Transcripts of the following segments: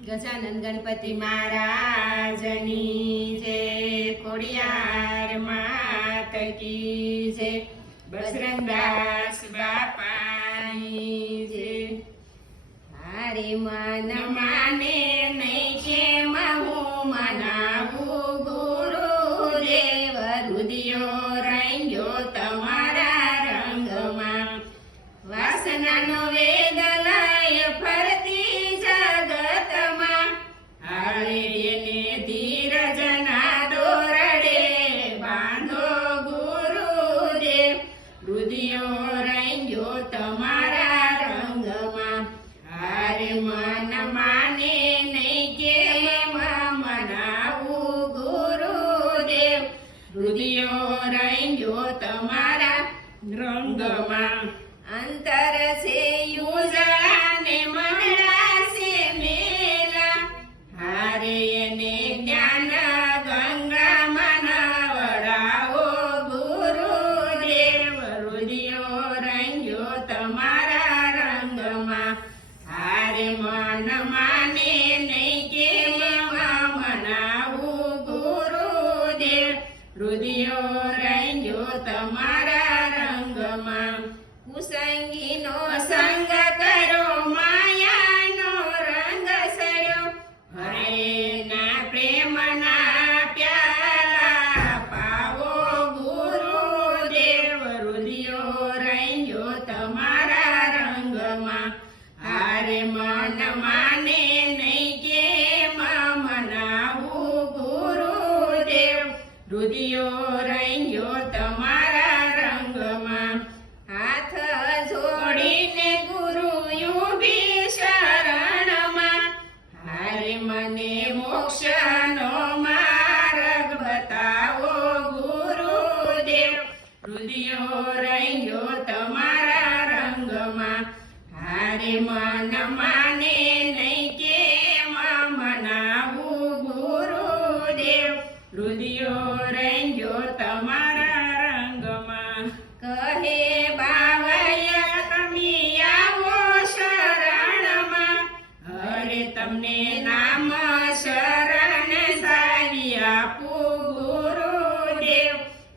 ગજાનંદ ગણપતિ મહારાજની જે ખોડિયાર માત કી જય બજરંગદાસ બાપાની જય હારે મન માને નહીં કે હું મનાવું ગુરુ દેવ રુદિયો રંગ્યો તમારા રંગમાં. વાસનાનો વેદ હારે એને ધીરજના દોરડે બાંધો ગુરુદેવ રુદિયો રંગ્યો તમારા રંગમાં. હારે મન માને નહીં કે મનાવું ગુરુદેવ રુદિયો રંગ્યો તમારા રંગમાં. અંતર છે રુદિયો રંગ્યો તમારા રંગમાં. કુસંગીનો રુદિયો રંગ્યો તમારા રંગમાં. હાથ જોડીને ગુરુ યુબી શરણમાં. હારે મને મોક્ષનો માર્ગ બતાવો ગુરુદેવ. રુદિયો રંગ્યો તમારા રંગમાં. હારે મન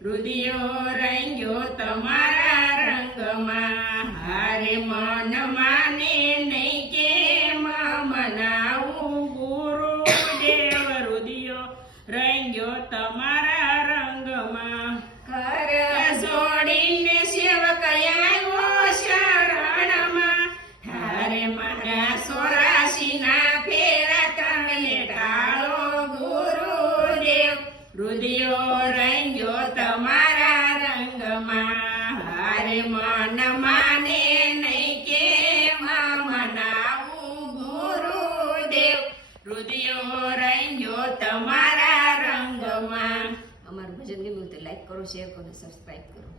રુદિયો રંગ્યો તમારા રંગમાં. હારે મન માને નહીં કે મનાવું ગુરુદેવ રુદિયો રંગ્યો તમારા રંગમાં. કર જોડીને સેવક આવ્યો શરણમાં હારે મારા સોરાશીના રુદિયો રંગ્યો તમારા રંગમાં. હારે મન માને નહીં કે મનાવું ગુરુદેવ. રુદિયો રંગ્યો તમારા રંગમાં. અમારું ભજન ગમ્યું તો લાઈક કરો શેર કરો સબસ્ક્રાઈબ કરો.